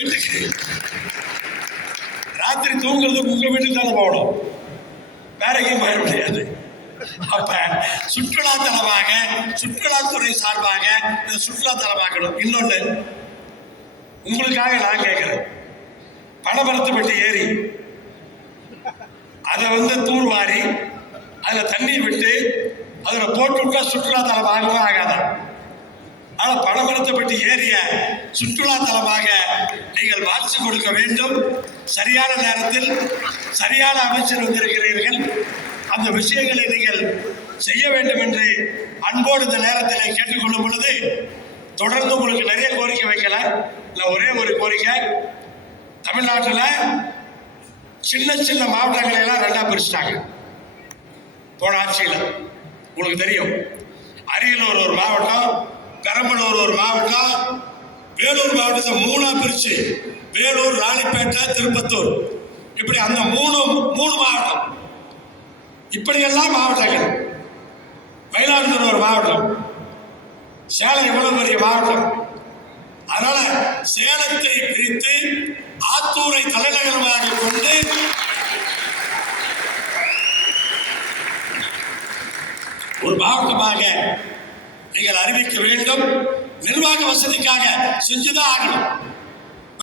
வீட்டுக்கு ராத்திரி தூங்குறதுக்கு உங்க வீட்டுக்கு தானே போகணும், வேற எங்கேயும் போயிட முடியாது. அப்ப சுற்றுலா தலமாக, சுற்றுலாத்துறை சார்பாக சுற்றுலா தலமாக்கணும். இன்னொன்னு உங்களுக்காக நான் கேட்கிறேன், பனமரத்துப்பட்டி ஏரி அதை தூர்வாரி அதுல தண்ணி விட்டு அதுல போட்டு விட்டா சுற்றுலா தலம் ஆகவே ஆகாத. ஆனா பனமரத்துப்பட்டி ஏரிய சுற்றுலா தலமாக நீங்கள் மாற்றி கொடுக்க வேண்டும். சரியான நேரத்தில் சரியான அமைச்சர் வந்திருக்கிறீர்கள், அந்த விஷயங்களை நீங்கள் செய்ய வேண்டும் என்று அன்போடு இந்த நேரத்தில் கேட்டுக்கொள்ளும் பொழுது, தொடர்ந்து உங்களுக்கு நிறைய கோரிக்கை வைக்கல, ஒரே ஒரு கோரிக்கை. தமிழ்நாட்டில் சின்ன சின்ன மாவட்டங்களை எல்லாம் ரெண்டா பிரிச்சுட்டாங்க போன ஆட்சியில். உங்களுக்கு தெரியும், அரியலூர் ஒரு மாவட்டம், பெரம்பலூர் ஒரு மாவட்டம், வேலூர் மாவட்டத்தை மூணா பிரிச்சு வேலூர், ராணிப்பேட்டை, திருப்பத்தூர், இப்படி அந்த மூணு மாவட்டம், இப்படியெல்லாம் மாவட்டங்கள். மயிலாடுதுறை ஒரு மாவட்டம், சேலம் இவ்வளவு பெரிய மாவட்டம். அதனால சேலத்தை பிரித்து ஆத்தூரை தலைநகரமாக கொண்டு ஒரு மாவட்டமாக நீங்கள் அறிவிக்க வேண்டும். நிர்வாக வசதிக்காக செஞ்சுதான் ஆகணும்.